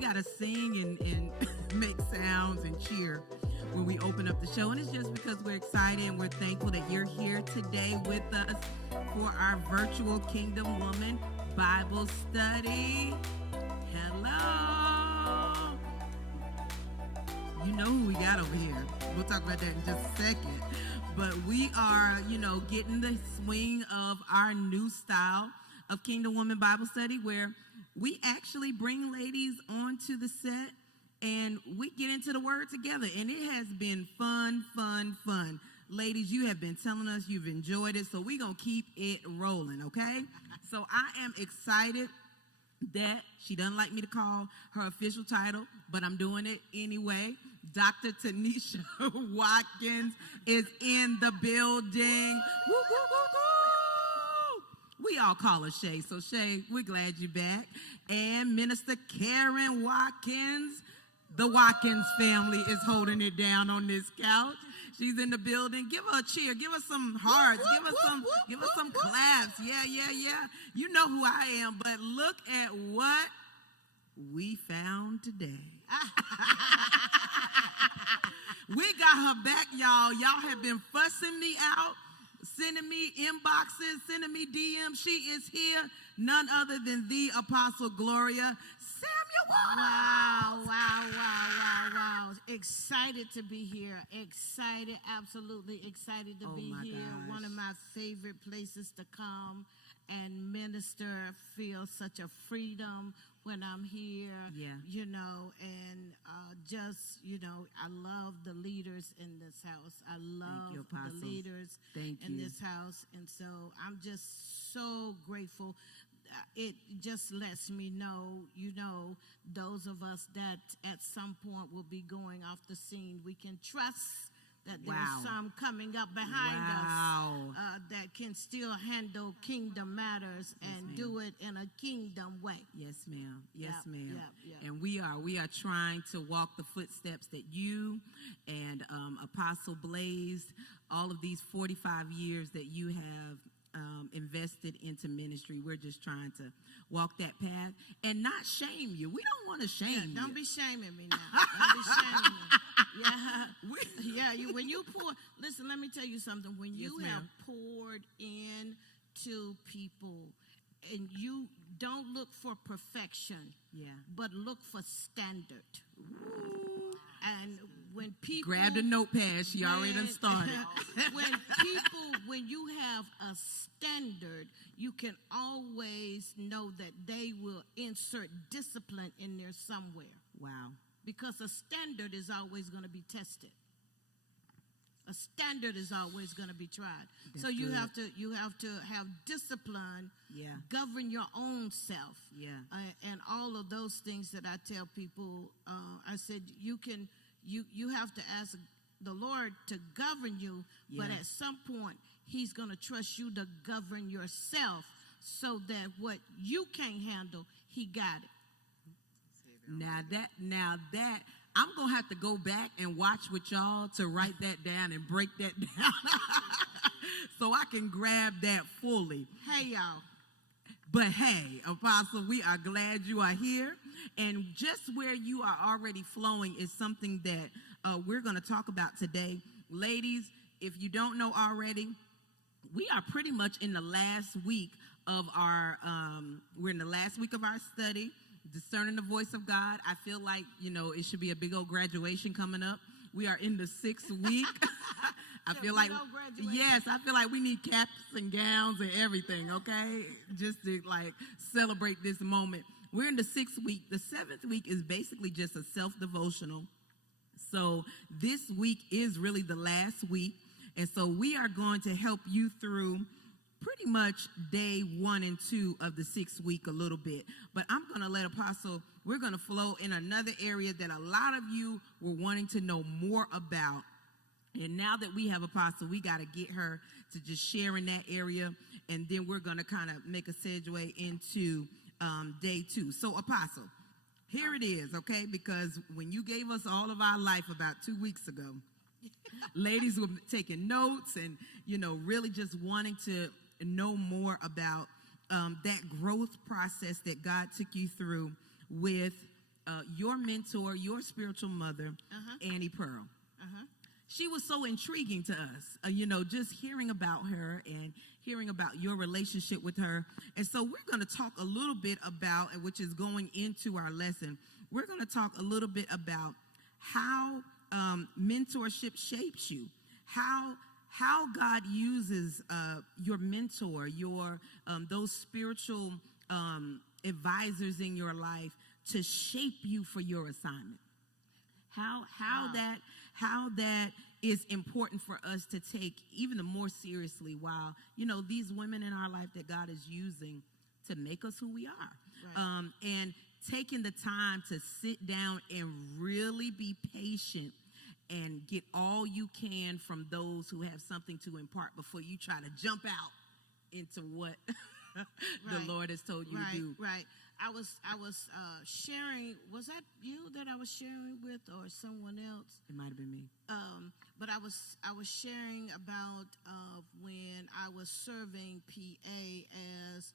we got to sing and make sounds and cheer when we open up the show. And it's just because we're excited and we're thankful that you're here today with us for our virtual Kingdom Woman Bible study. Hello. You know who we got over here. We'll talk about that in just a second. But we are, getting the swing of our new style of Kingdom Woman Bible study where we actually bring ladies onto the set and we get into the word together. And it has been fun. Ladies, you have been telling us you've enjoyed it, so we're going to keep it rolling, okay? So I am excited that she doesn't like me to call her official title, but I'm doing it anyway. Dr. Tanisha Watkins is in the building. Woo, woo, woo, woo. We all call her Shay. So Shay, we're glad you're back. And Minister Karen Watkins, the Watkins family is holding it down on this couch. She's in the building. Give her a cheer. Give her some hearts. Give her some claps. Yeah. You know who I am, but look at what we found today. We got her back, y'all. Y'all have been fussing me out, sending me inboxes, sending me DMs. She is here, none other than the Apostle Gloria Samuel. Wow. Excited to be here. Excited, absolutely excited to be here. Gosh. One of my favorite places to come and minister. Feel such a freedom when I'm here. Yeah. I love the leaders in this house. I love the leaders in this house. And so I'm just so grateful. It just lets me know, those of us that at some point will be going off the scene, we can trust that there's some coming up behind us that can still handle kingdom matters and do it in a kingdom way. Yes, ma'am. Yes, ma'am. Yep. And we are trying to walk the footsteps that you and Apostle blazed all of these 45 years that you have invested into ministry. We're just trying to walk that path and not shame you. We don't want to shame you. Don't be shaming me now. Don't be shaming me. When you pour, listen, let me tell you something. When you have poured into people and you don't look for perfection, but look for standard. And when people grab the notepad, she already done started. when you have a standard, you can always know that they will insert discipline in there somewhere. Wow. Because a standard is always going to be tested. A standard is always going to be tried. That's so you good. have to have discipline. Yeah. Govern your own self. Yeah. And all of those things that I tell people. I said you have to ask the Lord to govern you, but at some point He's going to trust you to govern yourself, so that what you can't handle, He got it. Now that I'm gonna have to go back and watch with y'all to write that down and break that down, so I can grab that fully. Hey, y'all. But hey, Apostle, we are glad you are here. And just where you are already flowing is something that we're going to talk about today. Ladies, if you don't know already, we are pretty much in the last week of our study, Discerning the Voice of God. I feel like, it should be a big old graduation coming up. We are in the 6th week. I feel like we need caps and gowns and everything, okay? Just to celebrate this moment. We're in the 6th week. The 7th week is basically just a self-devotional. So this week is really the last week. And so we are going to help you through pretty much day 1 and 2 of the 6th week a little bit. But I'm going to let Apostle, we're going to flow in another area that a lot of you were wanting to know more about. And now that we have Apostle, we got to get her to just share in that area. And then we're going to kind of make a segue into day 2. So Apostle, here it is, okay? Because when you gave us all of our life about 2 weeks ago, ladies were taking notes and, really just wanting to know more about that growth process that God took you through with your mentor, your spiritual mother, Annie Pearl. She was so intriguing to us, just hearing about her and hearing about your relationship with her. And so we're going to talk a little bit about, which is going into our lesson, we're going to talk a little bit about how mentorship shapes you, how God uses your mentor, your those spiritual advisors in your life to shape you for your assignment. How that is important for us to take even more seriously while, these women in our life that God is using to make us who we are. Right. And taking the time to sit down and really be patient and get all you can from those who have something to impart before you try to jump out into what the Lord has told you to do. Right. I was sharing. Was that you that I was sharing with, or someone else? It might have been me. But I was sharing about when I was serving PA as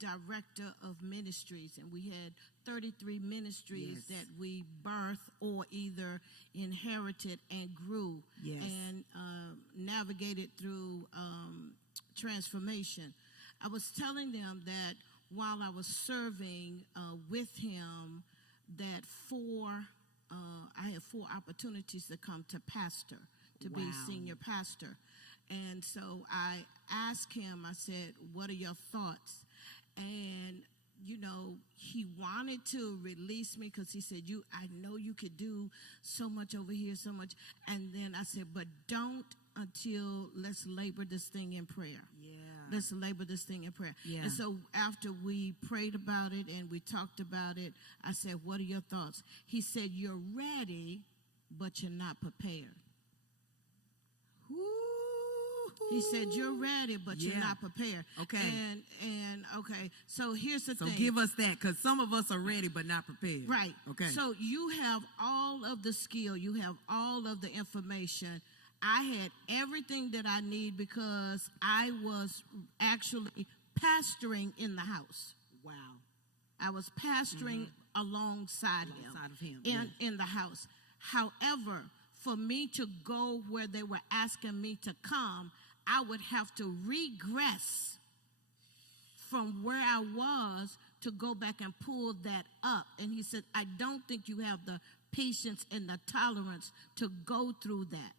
director of ministries, and we had 33 ministries that we birthed or either inherited and grew and navigated through transformation. I was telling them that while I was serving with him, that I had 4 opportunities to come to pastor, to be senior pastor. And so I asked him, I said, what are your thoughts? And, he wanted to release me because he said, I know you could do so much over here, so much. And then I said, but don't until let's labor this thing in prayer. Let's labor this thing in prayer. Yeah. And so after we prayed about it and we talked about it, I said, what are your thoughts? He said, you're ready, but you're not prepared. He said, you're ready, but you're not prepared. Okay. And okay, so here's the thing. So give us that, because some of us are ready, but not prepared. Right. Okay. So you have all of the skill. You have all of the information. I had everything that I need because I was actually pastoring in the house. Wow. I was pastoring alongside him. In the house. However, for me to go where they were asking me to come, I would have to regress from where I was to go back and pull that up. And he said, I don't think you have the patience and the tolerance to go through that.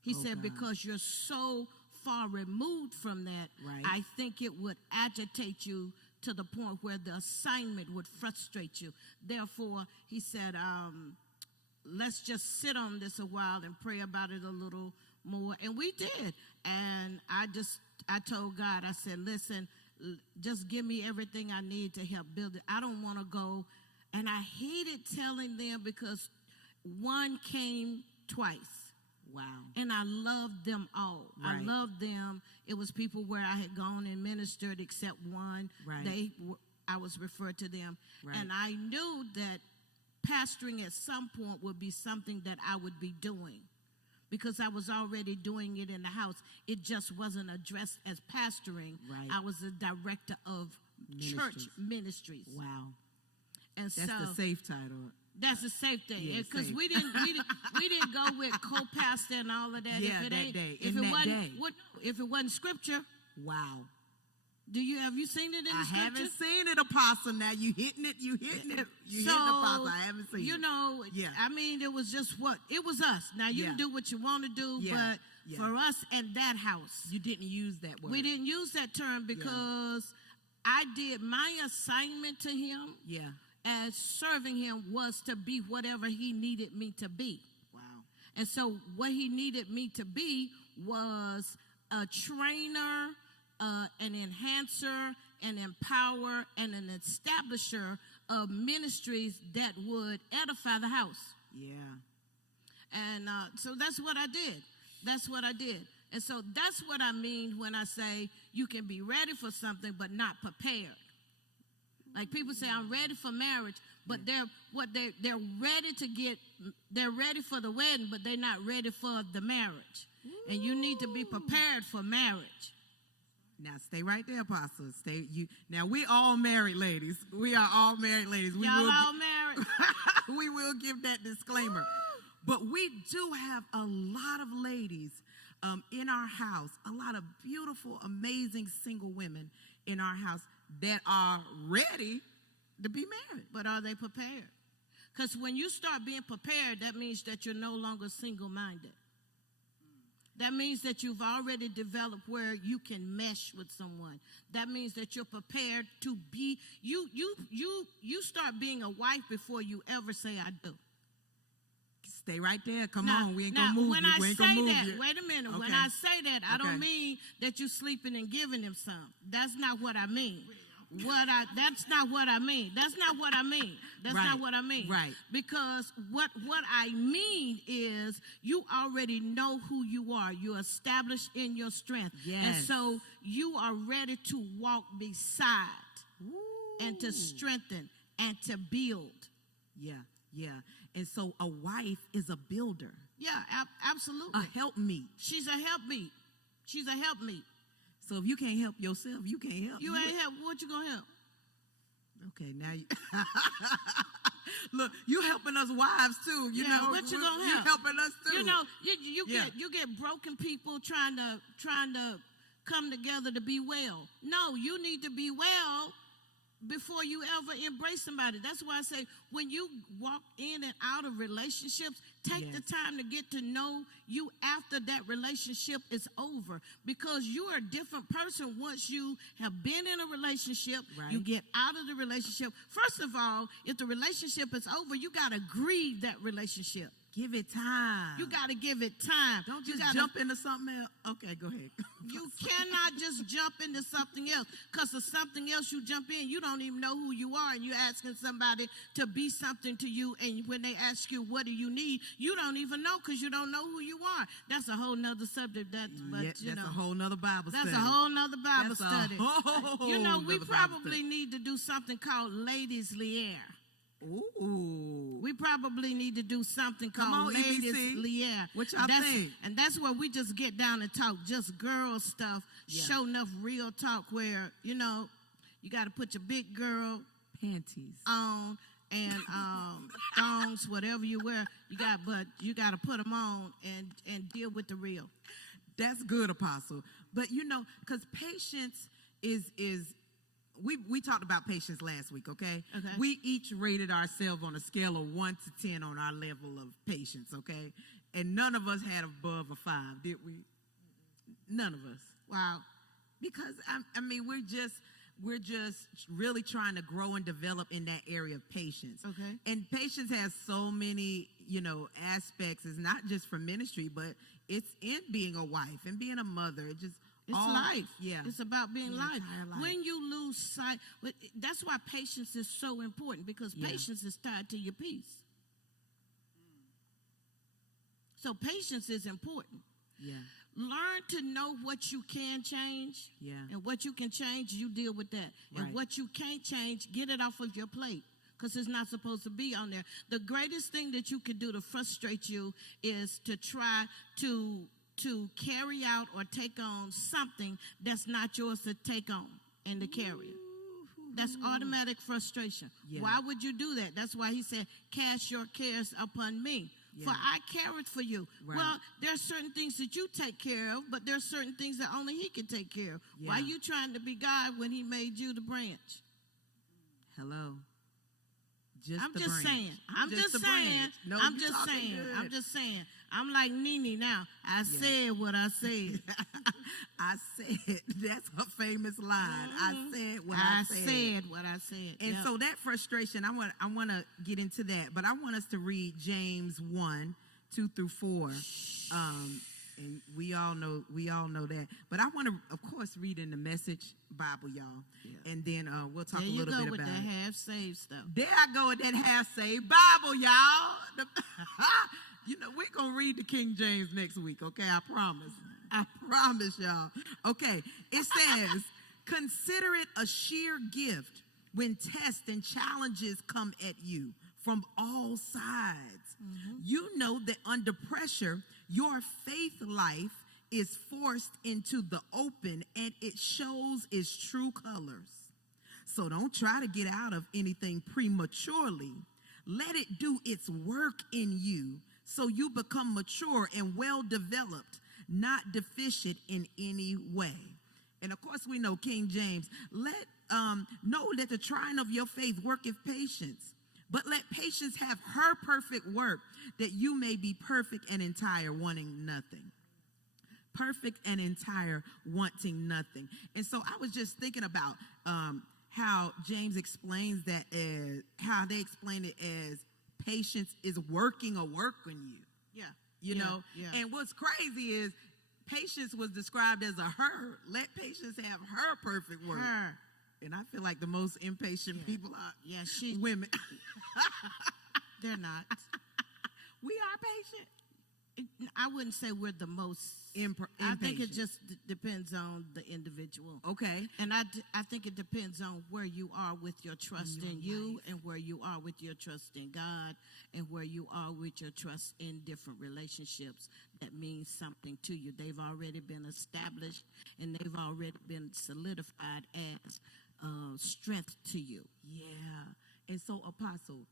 He said, because you're so far removed from that, I think it would agitate you to the point where the assignment would frustrate you. Therefore, he said, let's just sit on this a while and pray about it a little more. And we did. And I told God, I said, listen, just give me everything I need to help build it. I don't want to go. And I hated telling them because one came twice. Wow. And I loved them all. I loved them. It was people where I had gone and ministered except one. I was referred to them. And I knew that pastoring at some point would be something that I would be doing because I was already doing it in the house. It just wasn't addressed as pastoring. I was the director of church ministries. Wow. And that's the safe title. That's a safe thing because we didn't go with co-pastor and all of that. Yeah, if it wasn't scripture. Wow. Have you seen it in the scripture? I haven't seen it, Apostle. Now you hitting it. You hitting it, Apostle. I haven't seen it. I mean, it was just it was us. Now you can do what you want to do, but for us and that house, you didn't use that word. We didn't use that term because I did my assignment to him. As serving him was to be whatever he needed me to be. Wow. And so what he needed me to be was a trainer, an enhancer, an empower, and an establisher of ministries that would edify the house. Yeah. And so that's what I did. That's what I did. And so that's what I mean when I say you can be ready for something but not prepared. Like people say, I'm ready for marriage, but they're ready for the wedding, but they're not ready for the marriage. And you need to be prepared for marriage. Now stay right there, Apostle. Now we all married ladies. We are all married ladies. Y'all all married. We will give that disclaimer. But we do have a lot of ladies in our house, a lot of beautiful, amazing single women in our house that are ready to be married. But are they prepared? Because when you start being prepared, that means that you're no longer single-minded. That means that you've already developed where you can mesh with someone. That means that you're prepared to be, you start being a wife before you ever say I do. Stay right there. Come on. We ain't going to move you. Wait a minute. Okay. When I say that, I don't mean that you're sleeping and giving him some. That's not what I mean. That's not what I mean. That's not what I mean. That's not what I mean. Right. Because what I mean is you already know who you are. You're established in your strength. Yes. And so you are ready to walk beside and to strengthen and to build. Yeah. And so a wife is a builder. Yeah, absolutely. A helpmeet. She's a helpmeet. So if you can't help yourself, you can't help. You ain't help. What you gonna help? Okay, now you look. You helping us wives too. You know what you gonna help? You helping us too. You know, you get broken people trying to come together to be well. No, you need to be well before you ever embrace somebody. That's why I say when you walk in and out of relationships, take the time to get to know you after that relationship is over, because you are a different person once you have been in a relationship. Right. You get out of the relationship. First of all, if the relationship is over, you got to grieve that relationship. Give it time. You got to give it time. Don't just jump into something else. Okay, go ahead. You cannot just jump into something else, because of something else you jump in, you don't even know who you are, and you're asking somebody to be something to you, and when they ask you, what do you need, you don't even know, because you don't know who you are. That's a whole nother subject. That's a whole nother Bible study. That's a whole nother Bible study. You know, we probably need to do something called Ladies Leah. Ooh. We probably need to do something called Ladies Leah. What y'all think? And that's where we just get down and talk just girl stuff, show enough real talk where, you know, you got to put your big girl panties on and thongs, whatever you wear. You got to put them on and deal with the real. That's good, Apostle. But, you know, because patience is we talked about patience last week, okay? We each rated ourselves on a scale of 1 to 10 on our level of patience, okay? And none of us had above a 5, did we? None of us. Wow. Because, I mean, we're just really trying to grow and develop in that area of patience. Okay. And patience has so many, you know, aspects. It's not just for ministry, but it's in being a wife and being a mother. It's life. Yeah. It's about being life. Life. When you lose sight, but that's why patience is so important, because patience is tied to your peace. So patience is important. Yeah. Learn to know what you can change. Yeah. And what you can change, you deal with that. Right. And what you can't change, get it off of your plate, because it's not supposed to be on there. The greatest thing that you can do to frustrate you is to try to carry out or take on something that's not yours to take on and to carry. That's automatic frustration. Yeah. Why would you do that? That's why he said, cast your cares upon me. Yeah. For I care it for you. Right. Well, there are certain things that you take care of, but there are certain things that only he can take care of. Yeah. Why are you trying to be God when he made you the branch? Hello. I'm just saying. I'm just saying. I'm like Nene now. I said what I said. I said. That's a famous line. I said what I said. I said what I said. And so that frustration, I want to get into that, but I want us to read James 1, 2 through 4. And we all know that. But I want to, of course, read in the Message Bible, y'all. Yeah. And then we'll talk a little bit about it. There you go with that half-saved stuff. There I go with that half-saved Bible, y'all. You know, we're going to read the King James next week, okay? I promise. I promise, y'all. Okay, it says, consider it a sheer gift when tests and challenges come at you from all sides. Mm-hmm. You know that under pressure, your faith life is forced into the open and it shows its true colors. So don't try to get out of anything prematurely. Let it do its work in you so you become mature and well developed, not deficient in any way. And of course, we know King James, know that the trying of your faith worketh patience. But let patience have her perfect work, that you may be perfect and entire, wanting nothing. Perfect and entire, wanting nothing. And so I was just thinking about how James explains that as, how they explain it as patience is working a work on you. Yeah. You know? Yeah. And what's crazy is patience was described as a her. Let patience have her perfect work. Her. And I feel like the most impatient people are women. They're not. We are patient. I wouldn't say we're the most impatient. I think it just depends on the individual. Okay. And I think it depends on where you are with your trust in you, and where you are with your trust in God, and where you are with your trust in different relationships that means something to you. They've already been established, and they've already been solidified as strength to you. Yeah. And so, Apostle,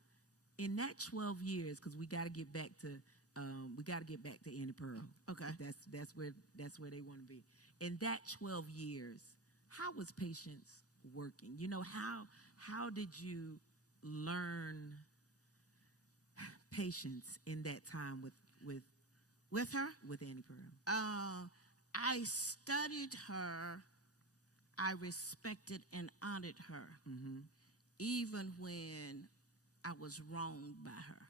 in that 12 years, because we got to get back to Annie Pearl. Okay. That's where they want to be. In that 12 years, how was patience working? You know, how did you learn patience in that time with her? With Annie Pearl. I studied her. I respected and honored her, even when I was wronged by her.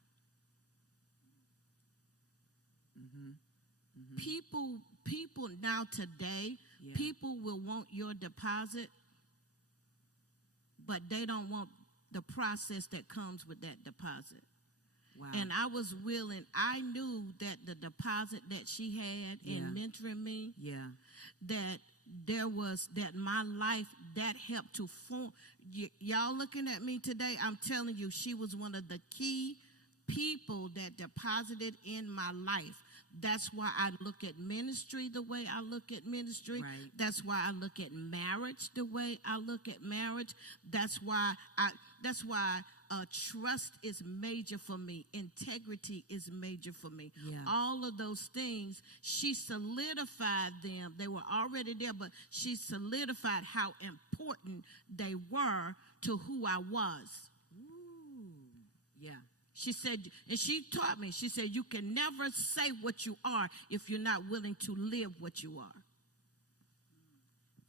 People now today, people will want your deposit, but they don't want the process that comes with that deposit. Wow. And I was willing. I knew that the deposit that she had in mentoring me, that my life, that helped to form. Y'all looking at me today, I'm telling you, she was one of the key people that deposited in my life. That's why I look at ministry the way I look at ministry. Right. That's why I look at marriage the way I look at marriage. That's why trust is major for me. Integrity is major for me. Yeah. All of those things, she solidified them. They were already there, but she solidified how important they were to who I was. Ooh. Yeah. She said, and she taught me, she said, you can never say what you are if you're not willing to live what you are.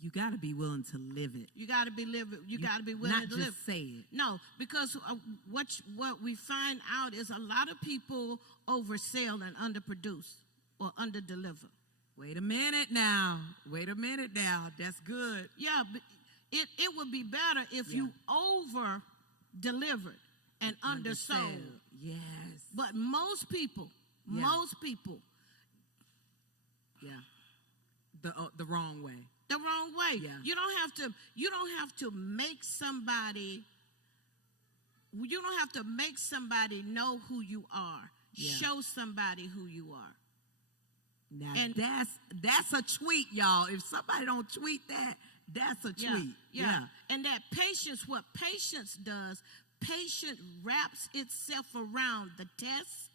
You got to be willing to live it. You got to be living. You got to be willing to live. Not just say it. No, because what we find out is a lot of people oversell and underproduce or underdeliver. Wait a minute now. That's good. Yeah, but it would be better if you over delivered and undersold. Yes. But most people, the wrong way. The wrong way. Yeah. You don't have to make somebody. You don't have to make somebody know who you are. Yeah. Show somebody who you are. Now and that's a tweet, y'all. If somebody don't tweet that, that's a tweet. Yeah. And that patience, what patience does, patience wraps itself around the test,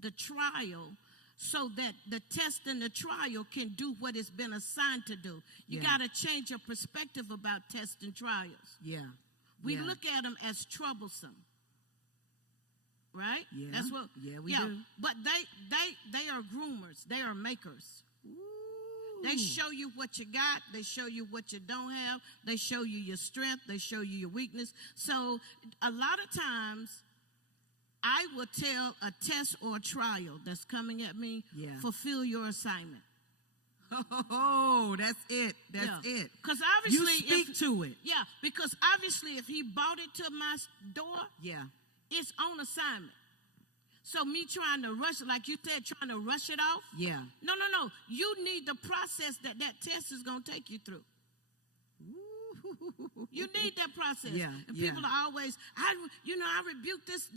the trial, so that the test and the trial can do what it's been assigned to do. You got to change your perspective about tests and trials. Yeah. We look at them as troublesome. Right? Yeah. That's what. Yeah, we do. But they are groomers. They are makers. Ooh. They show you what you got. They show you what you don't have. They show you your strength. They show you your weakness. So a lot of times, I will tell a test or a trial that's coming at me, fulfill your assignment. Oh, that's it. That's it. Because obviously, you speak to it. Yeah, because obviously, if he brought it to my door, it's on assignment. So me trying to rush it, like you said, trying to rush it off. Yeah. No. You need the process that test is going to take you through. You need that process. Yeah. And people are always, I rebuke this.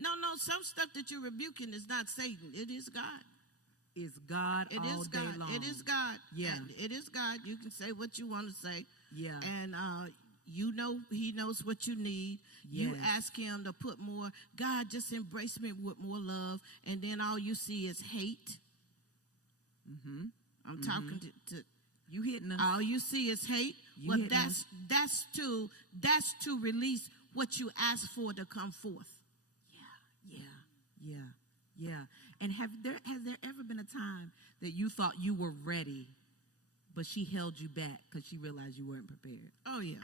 No, some stuff that you're rebuking is not Satan. It is God. is God all day long. It is God. Yeah. And it is God. You can say what you want to say. Yeah. And you know he knows what you need. Yes. You ask him to put more. God, just embrace me with more love. And then all you see is hate. Mm-hmm. I'm talking to you hitting us. All you see is hate. Well, that's to release what you asked for to come forth. Yeah. And has there ever been a time that you thought you were ready, but she held you back because she realized you weren't prepared? Oh yeah.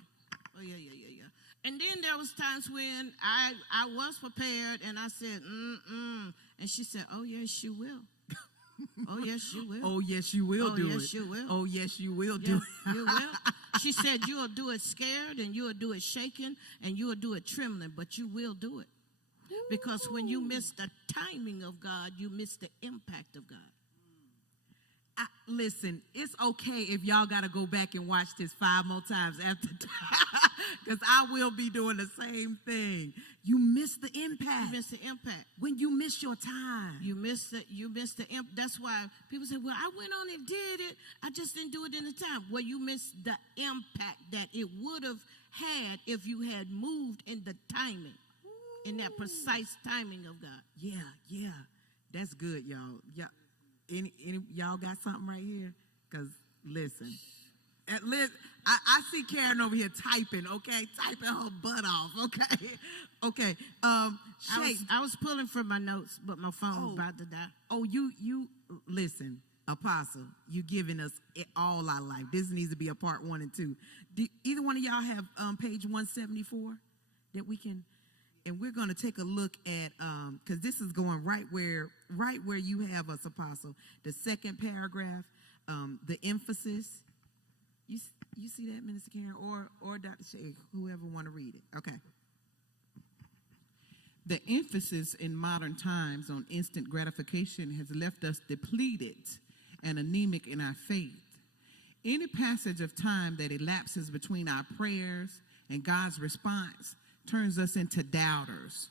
And then there was times when I was prepared, and I said, and she said, oh yes, you will. Oh yes, you will. Oh yes, you will do it. Oh yes, you will. Oh yes, you will do it. You will. She said you'll do it scared, and you'll do it shaking, and you'll do it trembling, but you will do it. Because when you miss the timing of God, you miss the impact of God. Listen, it's okay if y'all got to go back and watch this 5 more times after because I will be doing the same thing. You miss the impact. You miss the impact. When you miss your time. You miss the impact. That's why people say, well, I went on and did it. I just didn't do it in the time. Well, you missed the impact that it would have had if you had moved in the timing. In that precise timing of God. Yeah. That's good, y'all. Any y'all got something right here? Because, listen. I see Karen over here typing, okay? Typing her butt off, okay? I was pulling from my notes, but my phone was about to die. Oh, you listen, Apostle, you giving us all our life. This needs to be a part 1 and 2. Do either one of y'all have page 174 that we can... And we're going to take a look at, because this is going right where you have us, Apostle. The second paragraph, the emphasis. You see that, Minister Karen, or Dr. Shea, whoever want to read it. Okay. The emphasis in modern times on instant gratification has left us depleted and anemic in our faith. Any passage of time that elapses between our prayers and God's response turns us into doubters,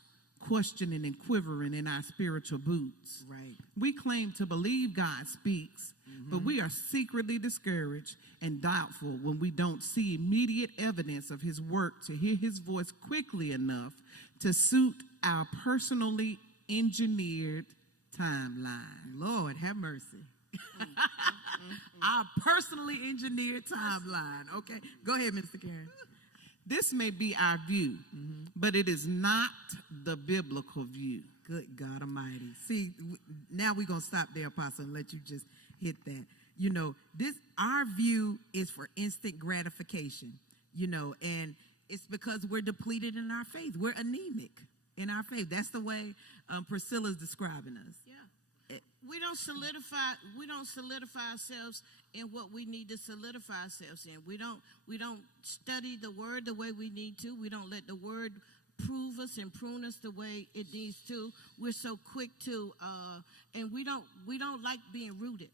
questioning and quivering in our spiritual boots. Right. We claim to believe God speaks, but we are secretly discouraged and doubtful when we don't see immediate evidence of his work to hear his voice quickly enough to suit our personally engineered timeline. Lord, have mercy. Our personally engineered timeline. Okay. Go ahead, Mr. Karen. This may be our view, but it is not the biblical view. Good God Almighty. See, now we're going to stop there, Apostle, and let you just hit that. You know, our view is for instant gratification, and it's because we're depleted in our faith. We're anemic in our faith. That's the way Priscilla's describing us. Yeah. We don't solidify ourselves in what we need to solidify ourselves in. We don't study the word the way we need to. We don't let the word prove us and prune us the way it needs to. We're so quick to and we don't like being rooted.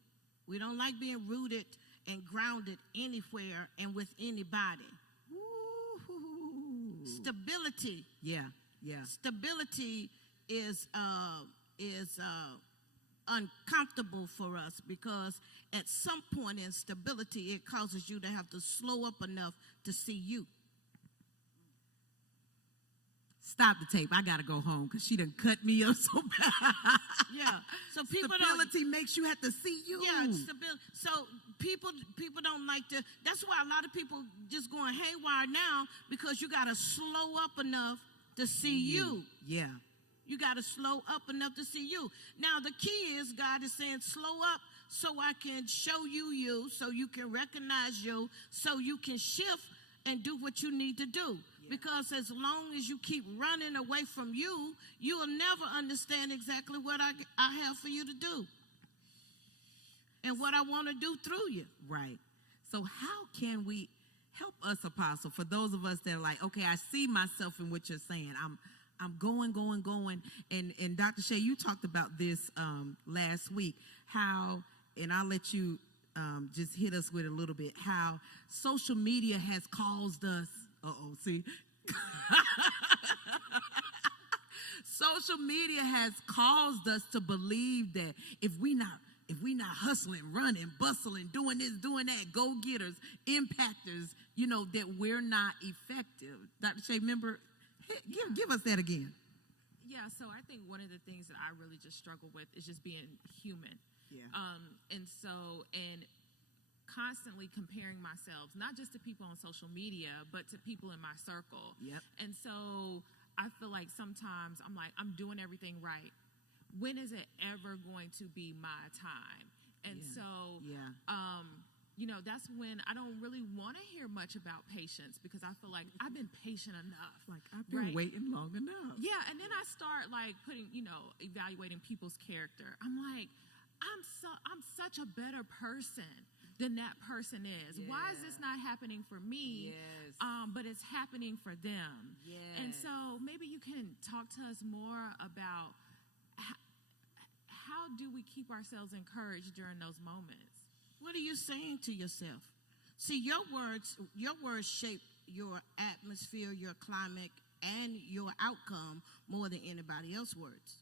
We don't like being rooted and grounded anywhere and with anybody. Woo-hoo. Stability. Yeah. Stability is uncomfortable for us because at some point in stability, it causes you to have to slow up enough to see you. Stop the tape. I got to go home because she done cut me up so bad. Yeah. So stability makes you have to see you. Yeah, stability. So people don't like to. That's why a lot of people just going haywire now because you got to slow up enough to see you. Yeah. You got to slow up enough to see you. Now, the key is God is saying slow up so I can show you, so you can recognize you, so you can shift and do what you need to do. Yeah. Because as long as you keep running away from you, you will never understand exactly what I have for you to do and what I want to do through you. Right. So how can we help us, Apostle, for those of us that are like, okay, I see myself in what you're saying. I'm going. And Dr. Shea, you talked about this last week, how, and I'll let you just hit us with a little bit, how social media has caused us, see? Social media has caused us to believe that if we not if we not hustling, running, bustling, doing this, doing that, go-getters, impactors, that we're not effective. Dr. Shea, remember, give us that again. Yeah, so I think one of the things that I really just struggle with is just being human. Yeah. And constantly comparing myself, not just to people on social media, but to people in my circle. Yep. And so I feel like sometimes I'm like, I'm doing everything right. When is it ever going to be my time? And that's when I don't really want to hear much about patience, because I feel like I've been patient enough. Like, I've been waiting long enough. Yeah, and then I start like evaluating people's character. I'm like, I'm such a better person than that person is. Yeah. Why is this not happening for me? Yes. But it's happening for them. Yes. And so maybe you can talk to us more about how do we keep ourselves encouraged during those moments? What are you saying to yourself? See, your words shape your atmosphere, your climate, and your outcome more than anybody else's words.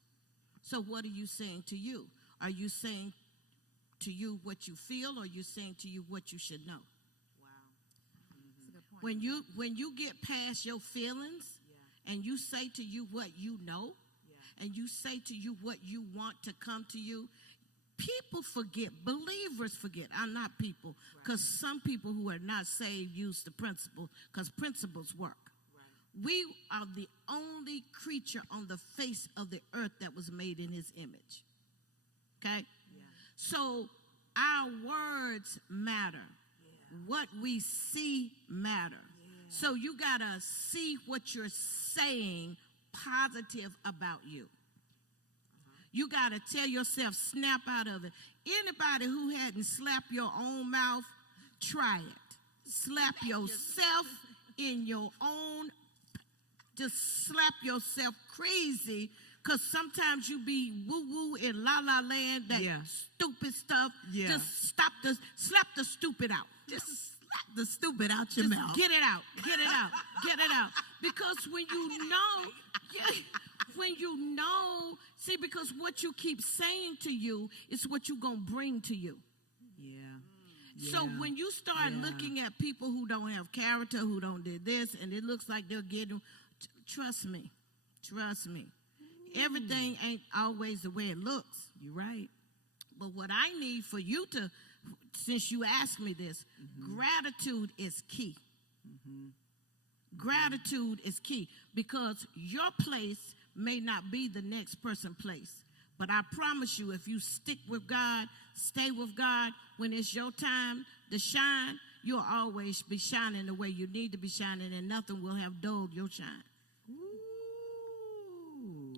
So what are you saying to you? Are you saying to you what you feel, or are you saying to you what you should know? Wow. Mm-hmm. That's a good point. When you get past your feelings, and you say to you what you know, and you say to you what you want to come to you, people forget. Believers forget. I'm not people, because some people who are not saved use the principle, because principles work. Right. We are the only creature on the face of the earth that was made in his image. Okay? Yeah. So our words matter. Yeah. What we see matter. Yeah. So you got to see what you're saying positive about you. You got to tell yourself, snap out of it. Anybody who hadn't slapped your own mouth, try it. Slap yourself in your own, just slap yourself crazy, because sometimes you be woo-woo in la-la land, that stupid stuff. Yeah. Just slap the stupid out. Just slap the stupid out your mouth. Get it out. Get it out. Get it out. Because when you know... see, because what you keep saying to you is what you're going to bring to you. Yeah. So when you start looking at people who don't have character, who don't do this, and it looks like they're getting, trust me. Everything ain't always the way it looks. You're right. But what I need for you to, since you asked me this, gratitude is key. Mm-hmm. Gratitude is key, because your place may not be the next person's place. But I promise you, if you stick with God, stay with God, when it's your time to shine, you'll always be shining the way you need to be shining, and nothing will have dulled your shine. Ooh.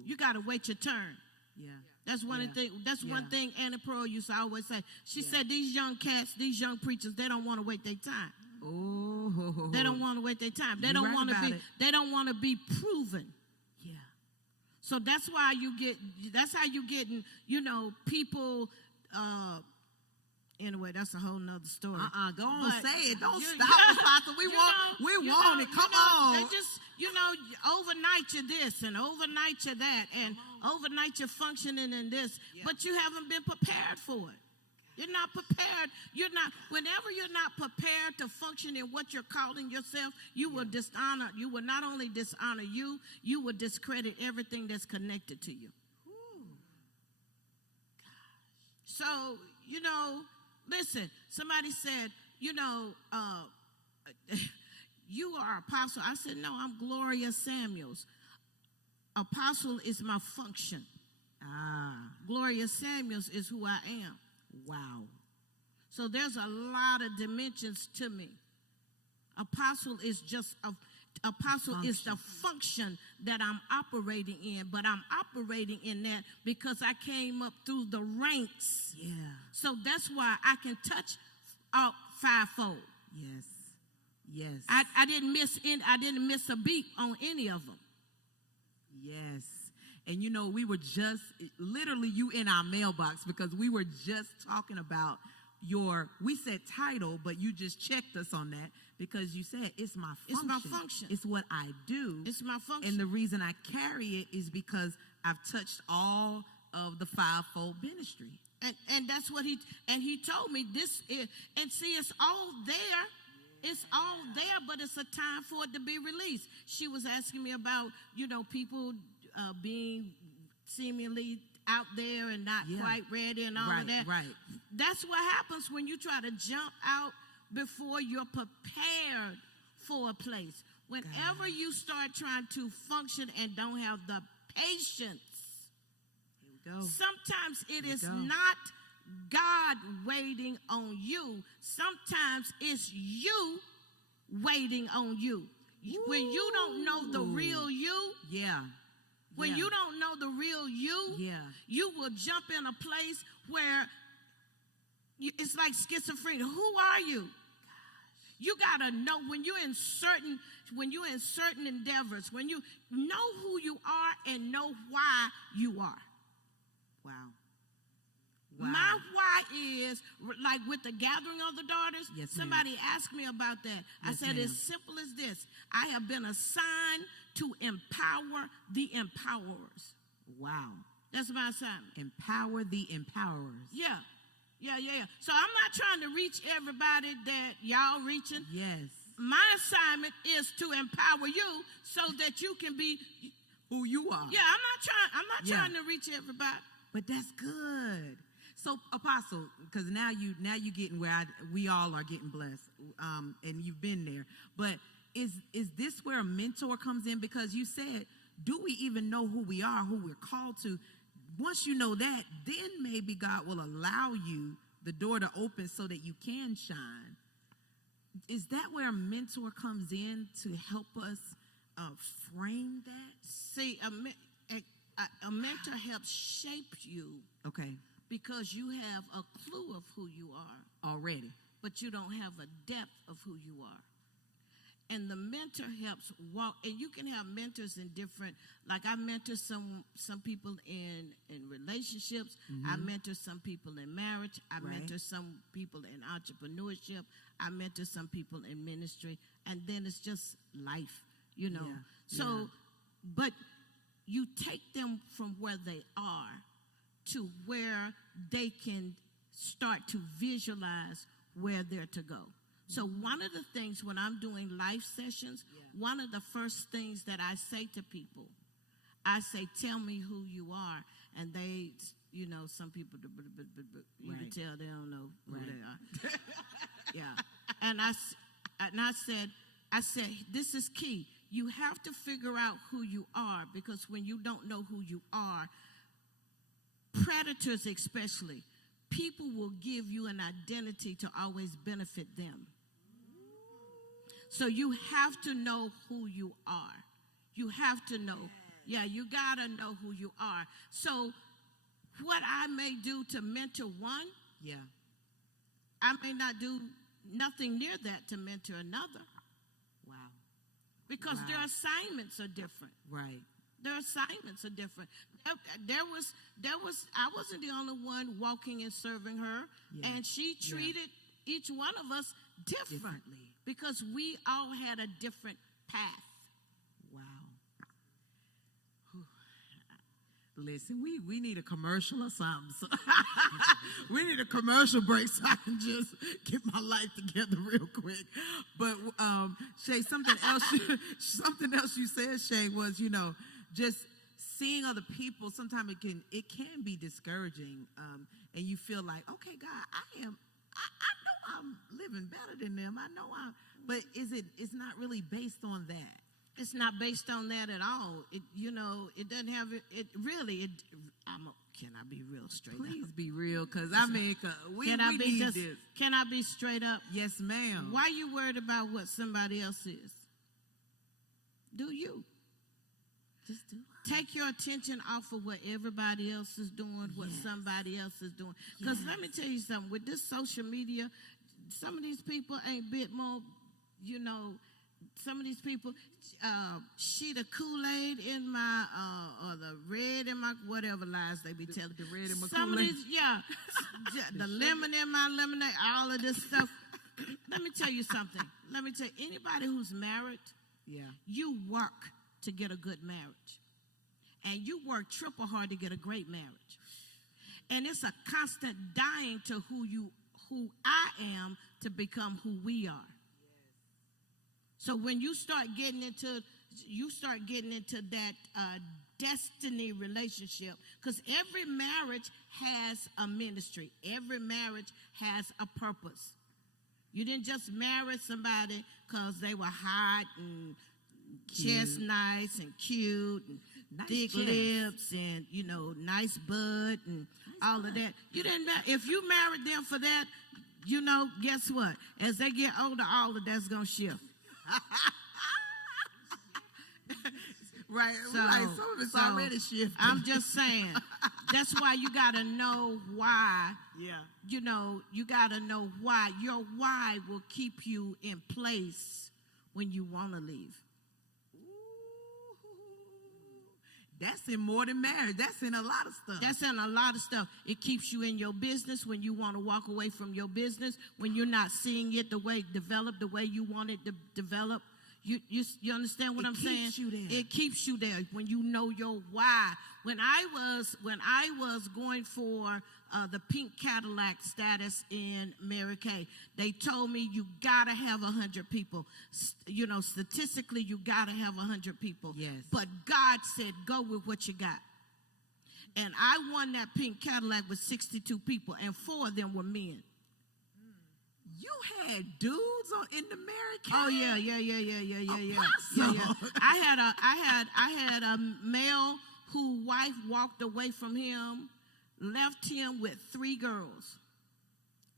You got to wait your turn. Yeah. That's one thing. That's one thing Anna Pearl used to always say. She said, these young cats, these young preachers, they don't want to wait their time. Oh. They don't want to wait their time. They don't want to be. They don't want to be proven. Yeah. So that's why you get. That's how you getting. People. Anyway, that's a whole nother story. Go on, say it. Don't stop, Apostle. We want it. Come on. They just, overnight you're this and overnight you're that, and overnight you're functioning in this, but you haven't been prepared for it. You're not prepared. Whenever you're not prepared to function in what you're calling yourself, you will dishonor. You will not only dishonor you, you will discredit everything that's connected to you. So, listen, somebody said, you are apostle. I said, no, I'm Gloria Samuels. Apostle is my function. Gloria Samuels is who I am. Wow. So there's a lot of dimensions to me. Apostle is is the function that I'm operating in, but I'm operating in that because I came up through the ranks. Yeah. So that's why I can touch fivefold. Yes. I didn't miss a beat on any of them. Yes. And we were just literally you in our mailbox, because we were just talking about we said title, but you just checked us on that, because you said it's my function. It's my function. It's what I do. It's my function. And the reason I carry it is because I've touched all of the fivefold ministry. And that's what he told me. This is, and see, it's all there. It's all there, but it's a time for it to be released. She was asking me about, people being seemingly out there and not quite ready and all of that. Right. That's what happens when you try to jump out before you're prepared for a place. Whenever you start trying to function and don't have the patience, sometimes it is not God waiting on you. Sometimes it's you waiting on you. Ooh. When you don't know the real you, when you don't know the real you, you will jump in a place where it's like schizophrenia. Who are you? You gotta know when you're in certain endeavors, when you know who you are and know why you are. Wow. My why is, like with the gathering of the daughters, somebody asked me about that. I said, as simple as this. I have been assigned to empower the empowerers. Wow. That's my assignment. Empower the empowerers. Yeah. So I'm not trying to reach everybody that y'all reaching. Yes. My assignment is to empower you so that you can be who you are. Yeah, I'm not trying to reach everybody. But that's good. So, Apostle, because now you getting where we all are getting blessed, and you've been there. But is this where a mentor comes in? Because you said, do we even know who we are, who we're called to? Once you know that, then maybe God will allow you the door to open so that you can shine. Is that where a mentor comes in to help us frame that? See, a mentor helps shape you. Okay. Because you have a clue of who you are already, but you don't have a depth of who you are. And the mentor helps walk, and you can have mentors in different, like I mentor some people in relationships. Mm-hmm. I mentor some people in marriage. I mentor some people in entrepreneurship. I mentor some people in ministry. And then it's just life, So, but you take them from where they are to where they can start to visualize where they're to go. So one of the things when I'm doing life sessions, one of the first things that I say to people, I say, tell me who you are. And they, some people, you can tell they don't know who they are. And I said, this is key. You have to figure out who you are, because when you don't know who you are, predators especially, people will give you an identity to always benefit them. So you have to know who you are. You have to know. Yeah, you got to know who you are. So what I may do to mentor one, I may not do nothing near that to mentor another. Wow. Because their assignments are different. Right. Their assignments are different. I wasn't the only one walking and serving her, and she treated each one of us differently because we all had a different path. Wow. Listen, we need a commercial or something. So we need a commercial break so I can just get my life together real quick. But Shay, something else you said, Shay, was just seeing other people. Sometimes it can be discouraging, and you feel like, okay, God, I know I'm living better than them. I know but it's not really based on that. It's not based on that at all. It doesn't have it really. Can I be real straight up? Please be real, because we need this. Can I be straight up? Yes, ma'am. Why you worried about what somebody else is? Do you? Just do it. Take your attention off of what everybody else is doing, what somebody else is doing. Because let me tell you something. With this social media, some of these people ain't bit more, some of these people, sheet of Kool-Aid in my, or the red in my, whatever lies they be telling. The red in my Some Kool-Aid. of these, the lemon in my lemonade, all of this stuff. Let me tell you something. Anybody who's married, you work to get a good marriage. And you work triple hard to get a great marriage. And it's a constant dying to who I am to become who we are. So when you start getting into that destiny relationship, because every marriage has a ministry. Every marriage has a purpose. You didn't just marry somebody because they were hot and chestnuts and cute and nice thick lips and, nice butt and all of that. You didn't. If you married them for that, guess what? As they get older, all of that's going to shift. Right. Some of it's already shifted. I'm just saying. That's why you got to know why. Yeah. You got to know why. Your why will keep you in place when you want to leave. That's in more than marriage. That's in a lot of stuff. That's in a lot of stuff. It keeps you in your business when you want to walk away from your business, when you're not seeing it the way you want it to develop. You understand what I'm saying? It keeps you there when you know your why. When I was going for the pink Cadillac status in Mary Kay, they told me you gotta have 100 people. Statistically, you gotta have 100 people. Yes. But God said, go with what you got. And I won that pink Cadillac with 62 people, and 4 of them were men. You had dudes in the Mary Kay? Oh yeah. I had a male whose wife walked away from him, left him with 3 girls.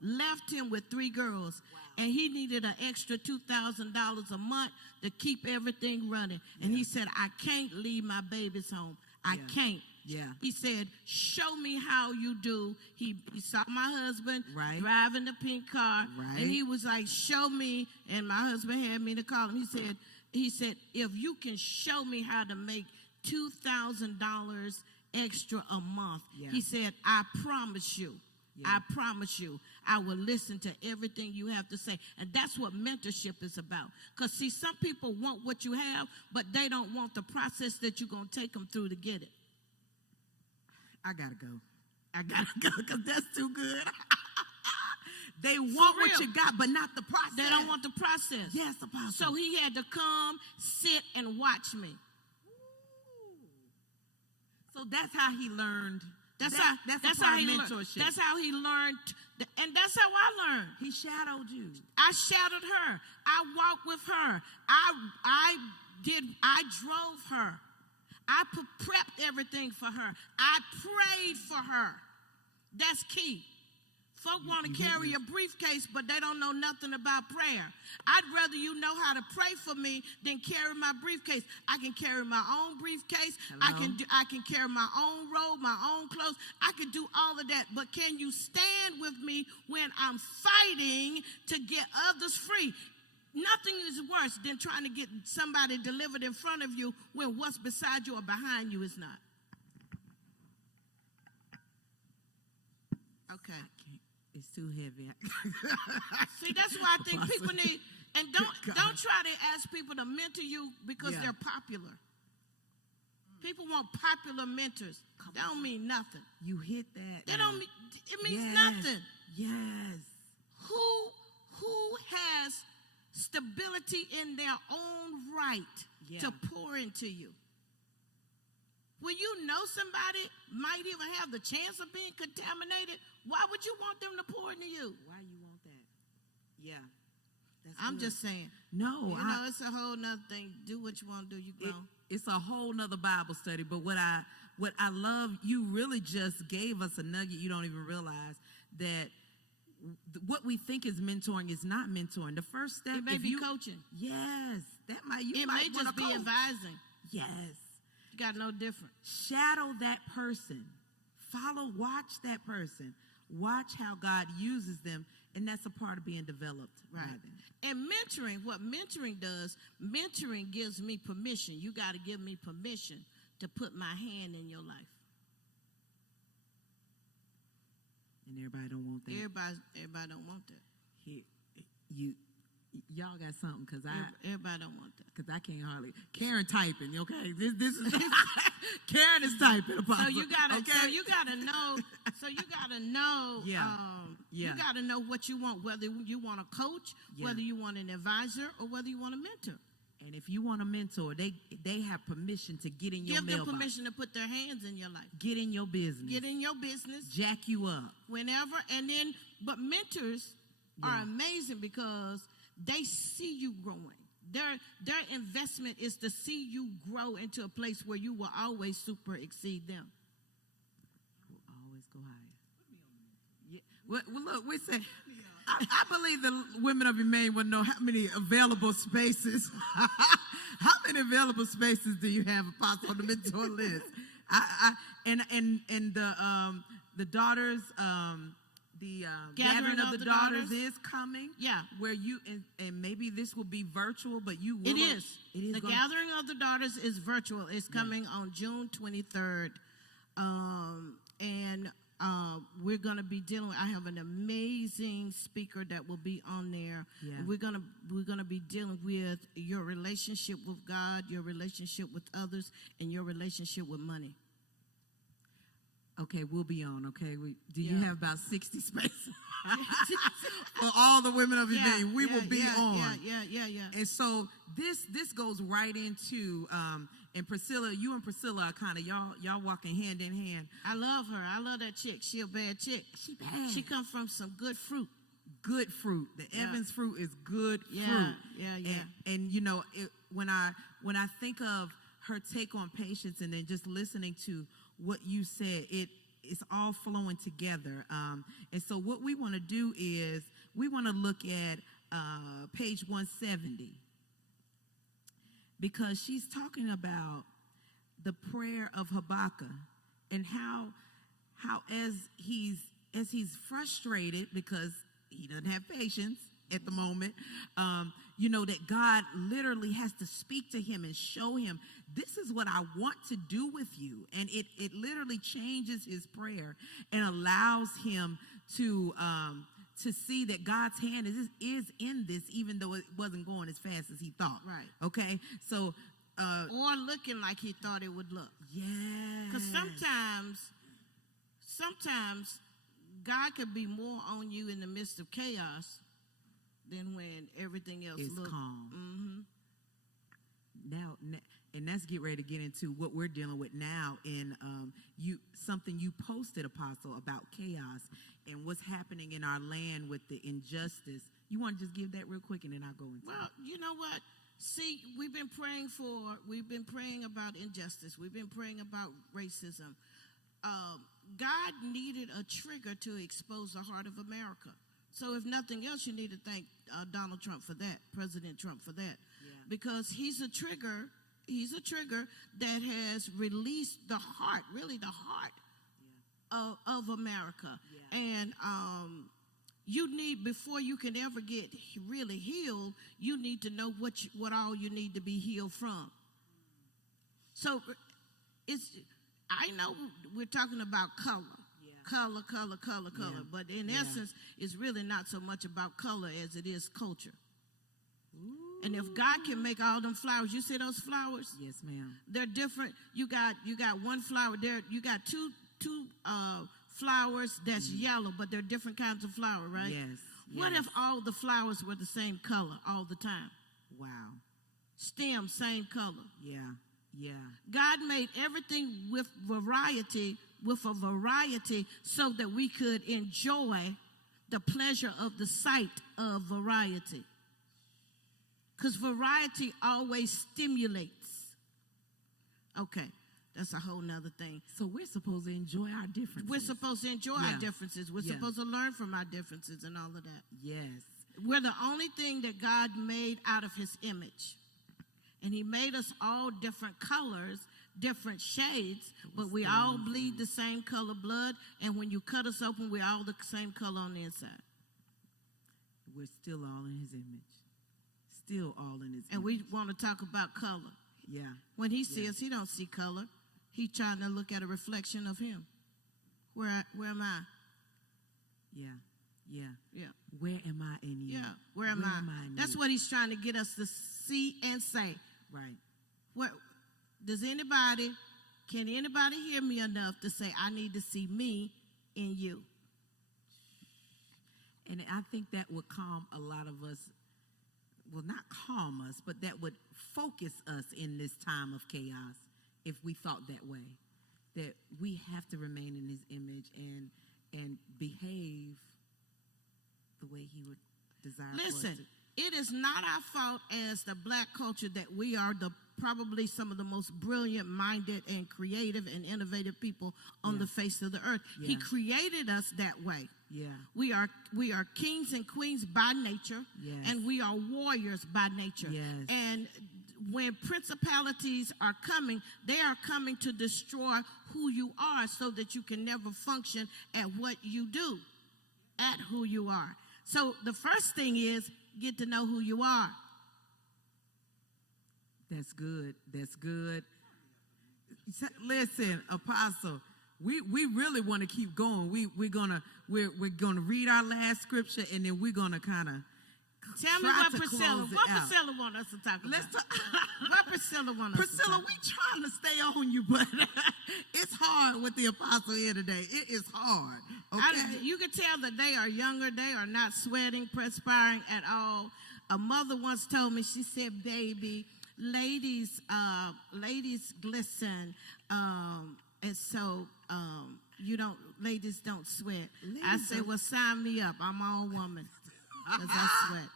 Wow. And he needed an extra $2,000 a month to keep everything running. And he said, I can't leave my babies home. I can't. Yeah. He said, show me how you do. He saw my husband driving the pink car. Right. And he was like, show me. And my husband had me to call him. He said, if you can show me how to make $2,000 extra a month, he said, I promise you. I promise you, I will listen to everything you have to say. And that's what mentorship is about. Because, see, some people want what you have, but they don't want the process that you're going to take them through to get it. I gotta go because that's too good. They want what you got, but not the process. They don't want the process. Yes, Apostle. So he had to come, sit, and watch me. So that's how he learned. That's how he mentorship. That's how he learned, and that's how I learned. He shadowed you. I shadowed her. I walked with her. I drove her. I prepped everything for her. I prayed for her. That's key. Folk want to carry a briefcase, but they don't know nothing about prayer. I'd rather you know how to pray for me than carry my briefcase. I can carry my own briefcase. Hello? I can carry my own robe, my own clothes. I can do all of that. But can you stand with me when I'm fighting to get others free? Nothing is worse than trying to get somebody delivered in front of you when what's beside you or behind you is not. Okay. It's too heavy. See, that's why I think people need, and don't try to ask people to mentor you because they're popular. People want popular mentors. That don't mean nothing. You hit that. They don't mean, it means nothing. Yes. Who has stability in their own right to pour into you? When you know somebody might even have the chance of being contaminated, why would you want them to pour into you? Why you want that? Yeah. I'm just saying. No. It's a whole nother thing. Do what you want to do. You go. It's a whole nother Bible study. But what I love, you really just gave us a nugget. You don't even realize that what we think is mentoring is not mentoring. The first step, it may be coaching. Yes, that might. It may just be advising. Yes, you got no different. Shadow that person. Watch that person. Watch how God uses them, and that's a part of being developed. Right. And mentoring, what mentoring does, mentoring gives me permission. You got to give me permission to put my hand in your life. And everybody don't want that. Everybody don't want that. y'all got something, because everybody don't want that. Because I can't hardly. Karen typing, okay? This is Karen is typing. Apostle, so you gotta, okay? so you gotta know. So you gotta know. You gotta know what you want. Whether you want a coach, whether you want an advisor, or whether you want a mentor. And if you want a mentor, they have permission to get in your mailbox. Give them permission to put their hands in your life. Get in your business. Get in your business. Jack you up. Whenever. And then, but mentors are amazing because they see you growing. Their investment is to see you grow into a place where you will always super exceed them. Will always go higher. Yeah. Well, look, we say, I believe the women of Remain will know how many available spaces. How many available spaces do you have, Apostle, on the mentor list? And the daughters. The gathering of the daughters is coming. Yeah. Where you, and maybe this will be virtual, but you will. It is. The gathering of the daughters is virtual. It's coming on June 23rd. And we're going to be dealing with, I have an amazing speaker that will be on there. Yeah. And we're going to be dealing with your relationship with God, your relationship with others, and your relationship with money. Okay, we'll be on, okay? Do you have about 60 spaces? For all the women of your name, we will be on. Yeah. And so this goes right into, and Priscilla, you and Priscilla are kind of, y'all walking hand in hand. I love her. I love that chick. She a bad chick. She bad. She comes from some good fruit. Good fruit. The Evans fruit is good fruit. Yeah. And you know, when I think of her take on patience and then just listening to what you said, it's all flowing together. And so what we want to do is we want to look at page 170, because she's talking about the prayer of Habakkuk and how as he's frustrated because he doesn't have patience at the moment, that God literally has to speak to him and show him, this is what I want to do with you. And it literally changes his prayer and allows him to see that God's hand is in this, even though it wasn't going as fast as he thought. Right. Okay. So, or looking like he thought it would look. Yeah. Because sometimes God could be more on you in the midst of chaos than when everything else looks calm. Mm-hmm. Now, and let's get ready to get into what we're dealing with now in something you posted, Apostle, about chaos and what's happening in our land with the injustice. You want to just give that real quick, and then I'll go into Well, you know what? See, we've been praying about injustice. We've been praying about racism. God needed a trigger to expose the heart of America. So if nothing else, you need to thank Donald Trump for that, President Trump for that, because he's a trigger. He's a trigger that has released the heart, really the heart of America. Yeah. And you need, before you can ever get really healed, you need to know what all you need to be healed from. So I know we're talking about color. Color. Yeah. But in essence, it's really not so much about color as it is culture. Ooh. And if God can make all them flowers, you see those flowers? Yes, ma'am. They're different. You got one flower there. You got two flowers that's yellow, but they're different kinds of flower, right? Yes. What if all the flowers were the same color all the time? Wow. Stem, same color. Yeah. God made everything with a variety so that we could enjoy the pleasure of the sight of variety. Because variety always stimulates. Okay, that's a whole nother thing. So we're supposed to enjoy our differences. We're supposed to enjoy our differences. We're supposed to learn from our differences and all of that. Yes. We're the only thing that God made out of his image. And he made us all different colors, different shades, but we all bleed the same color blood. And when you cut us open, we're all the same color on the inside. We're still all in his image. Still all in his image. And we want to talk about color. Yeah. When he sees, he don't see color. He's trying to look at a reflection of him. Where am I? Yeah. Yeah. Yeah. Where am I in you? Yeah. Where am I? That's what he's trying to get us to see and say. Right. What can anybody hear me enough to say, I need to see me in you? And I think that would calm a lot of us. Well, not calm us, but that would focus us in this time of chaos if we thought that way. That we have to remain in his image and behave the way he would desire for us Listen, to. it is not our fault as the black culture that we are probably some of the most brilliant-minded and creative and innovative people on the face of the earth. Yeah. He created us that way. Yeah. We are kings and queens by nature, and we are warriors by nature. Yes. And when principalities are coming, they are coming to destroy who you are so that you can never function at what you do, at who you are. So the first thing is get to know who you are. That's good. That's good. Listen, Apostle, we really want to keep going. We're gonna read our last scripture, and then we're gonna kind of tell me what Priscilla wants us to talk about. What Priscilla wants us to talk about. We trying to stay on you, but it's hard with the Apostle here today. It is hard. Okay, you can tell that they are younger. They are not sweating, perspiring at all. A mother once told me, she said, "Baby, ladies glisten, and so ladies don't sweat." I said, "Well, sign me up. I'm all woman, because I sweat."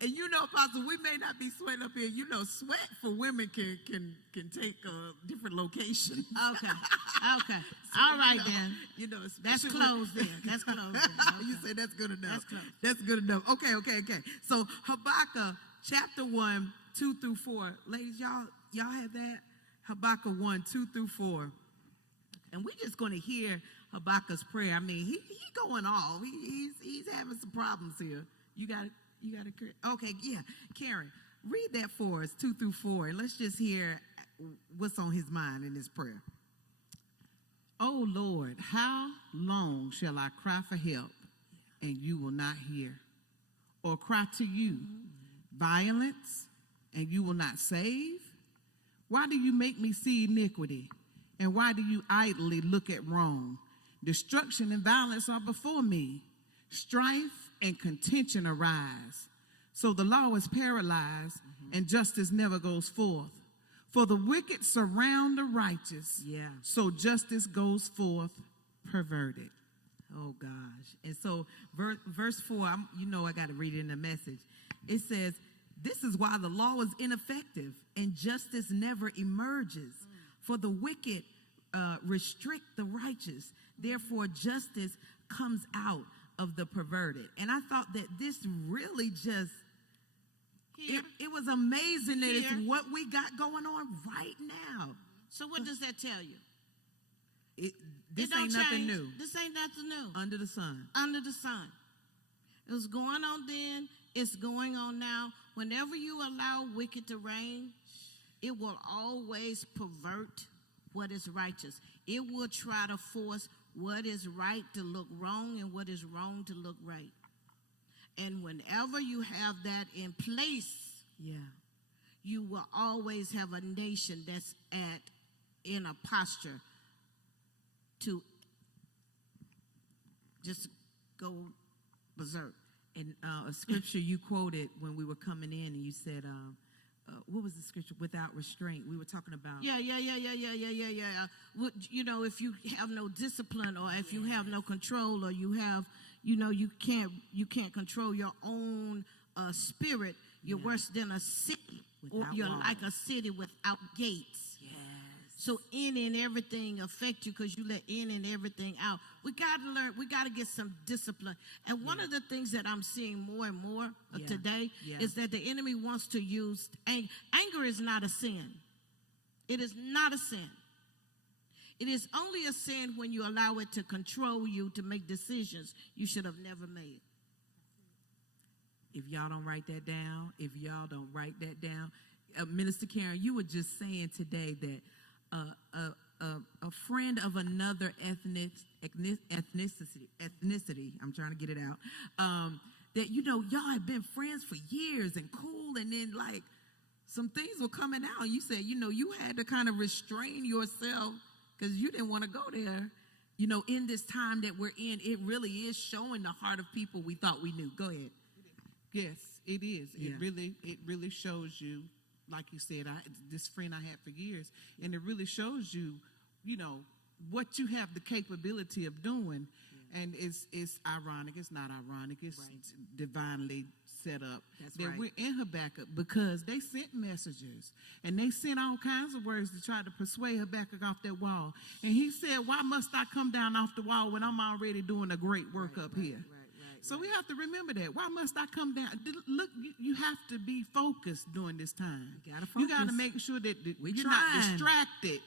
And Apostle, we may not be sweating up here. Sweat for women can take a different location. Okay. All right, then. That's closed then. That's closed then. Okay. You say that's good enough. That's close. That's good enough. Okay. So Habakkuk chapter 1, 2 through 4. Ladies, y'all have that? Habakkuk 1, 2 through 4. And we're just going to hear Habakkuk's prayer. I mean, he going off. He's having some problems here. You got it. Okay, yeah. Karen, read that for us, 2 through 4, and let's just hear what's on his mind in his prayer. O Lord, how long shall I cry for help, and you will not hear? Or cry to you violence, and you will not save? Why do you make me see iniquity? And why do you idly look at wrong? Destruction and violence are before me. Strife and contention arise. So the law is paralyzed, and justice never goes forth. For the wicked surround the righteous. Yeah. So justice goes forth perverted. Oh, gosh. And so verse 4, I got to read it in the Message. It says, "This is why the law is ineffective and justice never emerges. For the wicked restrict the righteous. Therefore, justice comes out of the perverted." And I thought that this really just, it was amazing that it's what we got going on right now. So what does that tell you? This ain't nothing new. This ain't nothing new. Under the sun. Under the sun. It was going on then. It's going on now. Whenever you allow wicked to reign, it will always pervert what is righteous. It will try to force what is right to look wrong and what is wrong to look right. And whenever you have that in place, you will always have a nation that's in a posture to just go berserk. And a scripture you quoted when we were coming in, and you said, what was the scripture? Without restraint. We were talking about. Yeah. If you have no discipline, or if you have no control, or you have, you can't control your own spirit. You're worse than a city, or you're walls. like a city without gates. Yes. So in and everything affect you because you let in and everything out. We got to learn. We got to get some discipline. And one of the things that I'm seeing more and more today is that the enemy wants to use anger. Anger is not a sin. It is not a sin. It is only a sin when you allow it to control you, to make decisions you should have never made. If y'all don't write that down, Minister Karen, you were just saying today that a friend of another ethnicity. I'm trying to get it out. That y'all have been friends for years and cool, and then like some things were coming out. And you said you had to kind of restrain yourself because you didn't want to go there. In this time that we're in, it really is showing the heart of people we thought we knew. Go ahead. Yes, it is. Yeah. It really shows you, like you said, this friend I had for years, and it really shows you, what you have the capability of doing. Yeah. And it's ironic. It's not ironic. It's divinely set up. That's that we're in Habakkuk because they sent messengers and they sent all kinds of words to try to persuade Habakkuk off that wall. And he said, why must I come down off the wall when I'm already doing a great work up here? So we have to remember that. Why must I come down? Look, you have to be focused during this time. You got to make sure that you're not distracted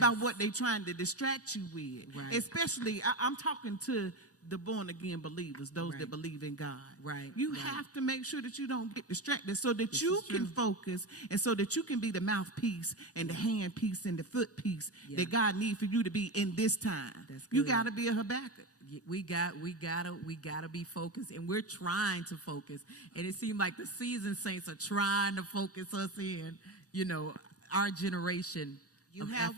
by what they're trying to distract you with. Right. Especially, I'm talking to the born-again believers, those that believe in God. Right. You have to make sure that you don't get distracted so that you can focus and so that you can be the mouthpiece and the handpiece and the footpiece that God needs for you to be in this time. You got to be a Habakkuk. We gotta be focused, and we're trying to focus. And it seems like the seasoned saints are trying to focus us in, our generation. You have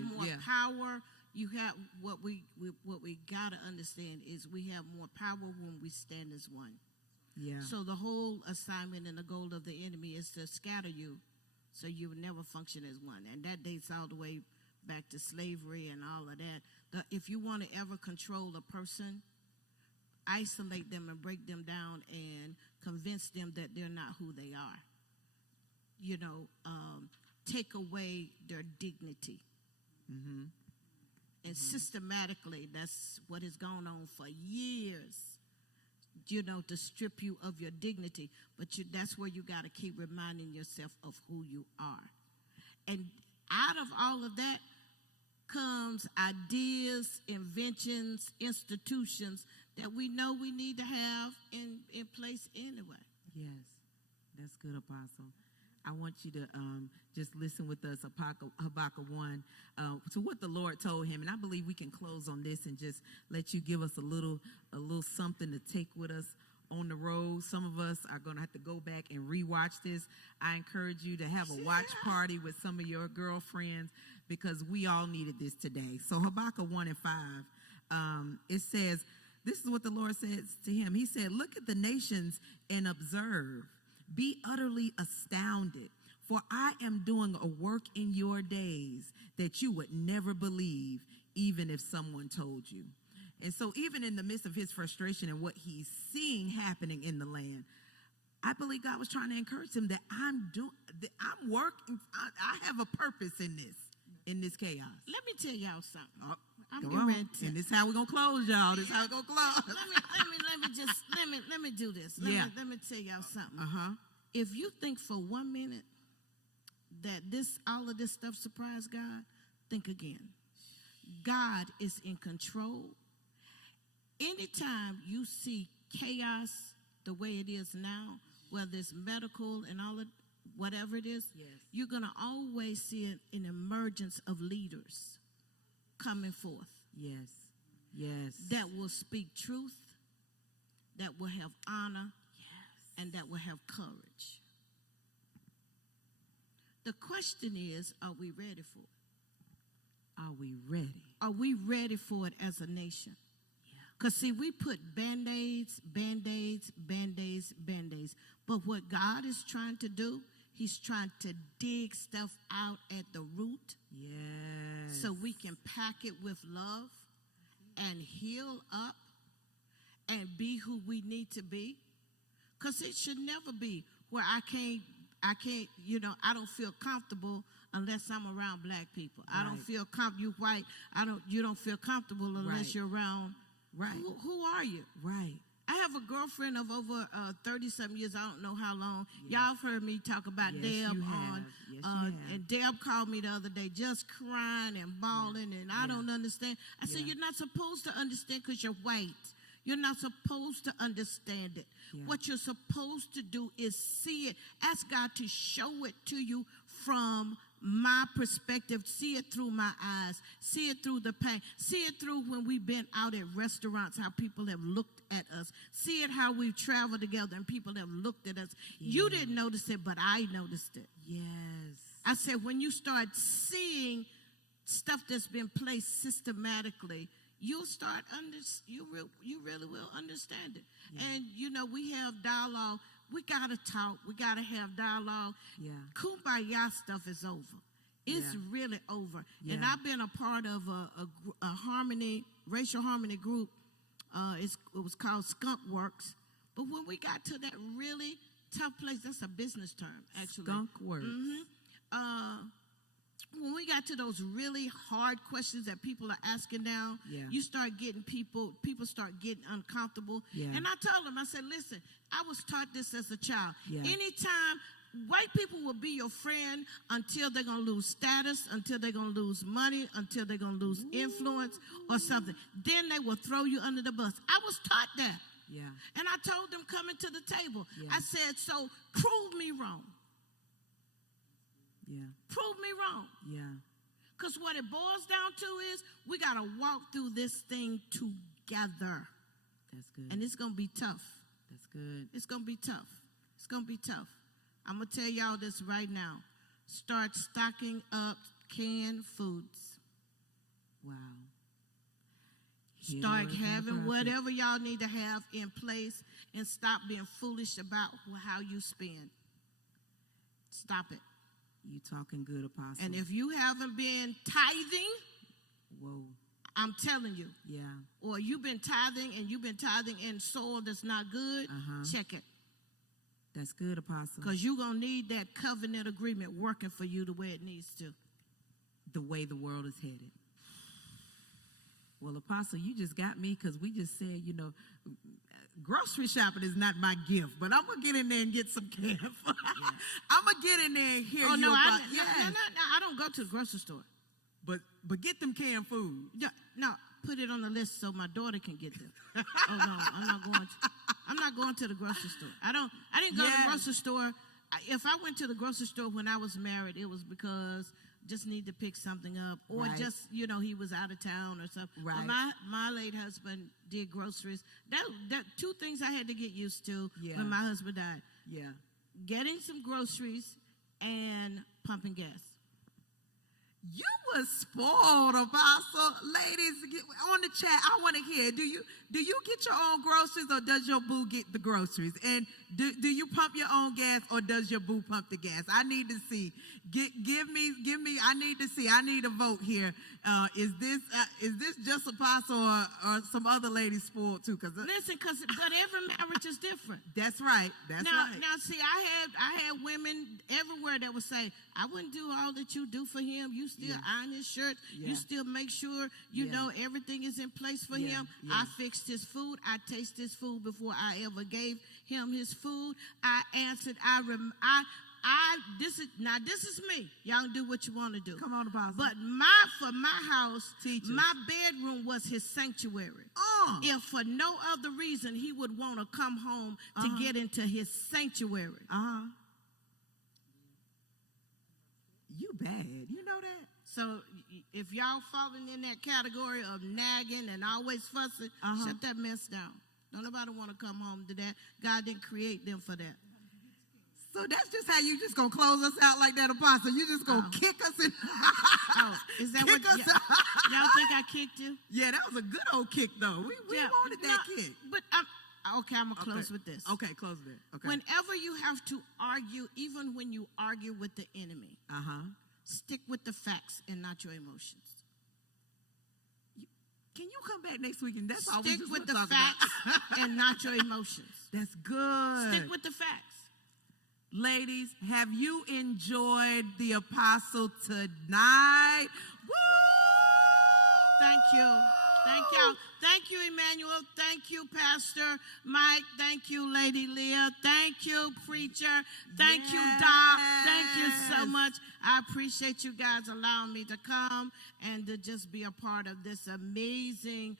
more power. You have what we gotta understand is we have more power when we stand as one. Yeah. So the whole assignment and the goal of the enemy is to scatter you, so you will never function as one, and that dates all the way back to slavery and all of that. If you want to ever control a person, isolate them and break them down and convince them that they're not who they are. Take away their dignity. Mm-hmm. And systematically, that's what has gone on for years, to strip you of your dignity. But that's where you got to keep reminding yourself of who you are. And out of all of that comes ideas, inventions, institutions that we know we need to have in place anyway. Yes, that's good, Apostle. I want you to just listen with us, Habakkuk 1, to what the Lord told him. And I believe we can close on this and just let you give us a little something to take with us on the road. Some of us are going to have to go back and rewatch this. I encourage you to have a watch party with some of your girlfriends because we all needed this today. So Habakkuk 1 and 5, it says, this is what the Lord says to him. He said, look at the nations and observe. Be utterly astounded, for I am doing a work in your days that you would never believe, even if someone told you. And so even in the midst of his frustration and what he's seeing happening in the land, I believe God was trying to encourage him that I'm working. I have a purpose in this chaos. Let me tell y'all something. I'm getting ready to. And this is how we're gonna close, y'all. This is how we're gonna close. let me do this. Let me tell y'all something. If you think for 1 minute that all of this stuff surprised God, think again. God is in control. Anytime you see chaos the way it is now, whether it's medical and all of whatever it is, you're going to always see an emergence of leaders coming forth. Yes. That will speak truth, that will have honor, and that will have courage. The question is, are we ready for it? Are we ready? Are we ready for it as a nation? Because, see, we put Band-Aids. But what God is trying to do, he's trying to dig stuff out at the root. Yes. So we can pack it with love and heal up and be who we need to be. Because it should never be where I can't, I don't feel comfortable unless I'm around black people. Right. I don't feel you white. You don't feel comfortable unless you're around. Right. Who are you? Right. I have a girlfriend of over 30-something years. I don't know how long. Y'all have heard me talk about Deb on. And Deb called me the other day just crying and bawling, and I don't understand. I said, you're not supposed to understand because you're white. You're not supposed to understand it. Yeah. What you're supposed to do is see it. Ask God to show it to you from my perspective, see it through my eyes, see it through the pain, see it through when we've been out at restaurants, how people have looked at us, see it how we've traveled together and people have looked at us. Yes. You didn't notice it, but I noticed it. Yes. I said, when you start seeing stuff that's been placed systematically, you'll start you really will understand it. Yeah. And we have dialogue. We gotta talk. We gotta have dialogue. Yeah. Kumbaya stuff is over. It's really over. Yeah. And I've been a part of a racial harmony group. It was called Skunk Works. But when we got to that really tough place, that's a business term, actually. Skunk Works. Mm-hmm. When we got to those really hard questions that people are asking now, you start getting people start getting uncomfortable. Yeah. And I told them, I said, listen, I was taught this as a child. Yeah. Anytime, white people will be your friend until they're going to lose status, until they're going to lose money, until they're going to lose influence or something. Then they will throw you under the bus. I was taught that. Yeah. And I told them coming to the table, I said, so prove me wrong. Yeah. Prove me wrong. Yeah. Because what it boils down to is we got to walk through this thing together. That's good. And it's going to be tough. That's good. It's going to be tough. It's going to be tough. I'm going to tell y'all this right now. Start stocking up canned foods. Wow. Start having whatever y'all need to have in place and stop being foolish about how you spend. Stop it. You talking good, Apostle. And if you haven't been tithing, whoa, I'm telling you. Yeah. Or you've been tithing in soil that's not good, check it. That's good, Apostle. Because you're going to need that covenant agreement working for you the way it needs to. The way the world is headed. Well, Apostle, you just got me because we just said, grocery shopping is not my gift, but I'm going to get in there and get some canned food. Yeah. I'm going to get in there and hear you about I don't go to the grocery store. But get them canned food. No, put it on the list so my daughter can get them. Oh, no, I'm not going to the grocery store. I didn't go to the grocery store. If I went to the grocery store when I was married, it was because just need to pick something up, or just he was out of town or something. Right. Well, my late husband did groceries. That two things I had to get used to when my husband died. Yeah, getting some groceries and pumping gas. You were spoiled, Apostle. Ladies, on the chat, I want to hear. Do you get your own groceries, or does your boo get the groceries? And do you pump your own gas, or does your boo pump the gas? I need to see. Give me. I need to see. I need a vote here. Is this just Apostle or some other ladies spoiled too? But every marriage is different. That's right. Now, see, I had women everywhere that would say, I wouldn't do all that you do for him. You still iron his shirt. Yeah. You still make sure know everything is in place for him. Yeah. I fixed his food. I tasted his food before I ever gave him his food. I answered. This is me. Y'all do what you want to do. Come on, Apostle. But for my house, my bedroom was his sanctuary. If for no other reason he would want to come home to get into his sanctuary. You bad. You know that? So if y'all falling in that category of nagging and always fussing, shut that mess down. Don't nobody want to come home to that. God didn't create them for that. So that's just how you just gonna close us out like that, Apostle? You just gonna kick us in? Is that what y'all think I kicked you? Yeah, that was a good old kick, though. We wanted that kick. But I'm gonna close with this. Okay, close with it. Okay. Whenever you have to argue, even when you argue with the enemy, stick with the facts and not your emotions. Can you come back next week and that's all we just with the facts and not your emotions? That's good. Stick with the facts. Ladies, have you enjoyed the Apostle tonight? Woo! Thank you. Thank y'all. Thank you, Emmanuel. Thank you, Pastor Mike. Thank you, Lady Leah. Thank you, Preacher. Thank you, Doc. Thank you so much. I appreciate you guys allowing me to come and to just be a part of this amazing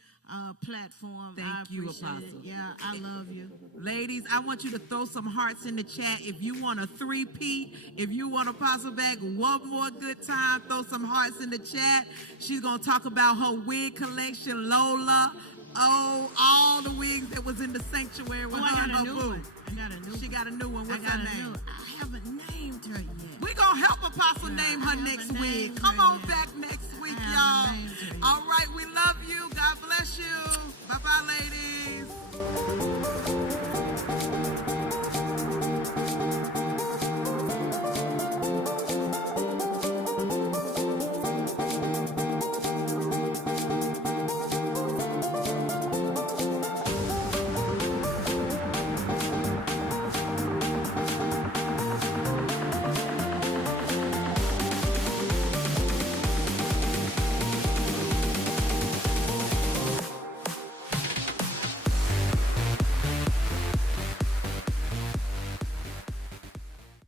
platform. Thank you, Apostle. It. Yeah, I love you. Ladies, I want you to throw some hearts in the chat. If you want a three-peat, if you want Apostle back one more good time, throw some hearts in the chat. She's going to talk about her wig collection, Lola. Oh, all the wigs that was in the sanctuary with her and her boo. I got a new one. She got a new one. What's her name? I haven't named her yet. We're going to help Apostle name her next week. Come on back next week, y'all. All right, we love you. God bless you. Bye-bye, ladies.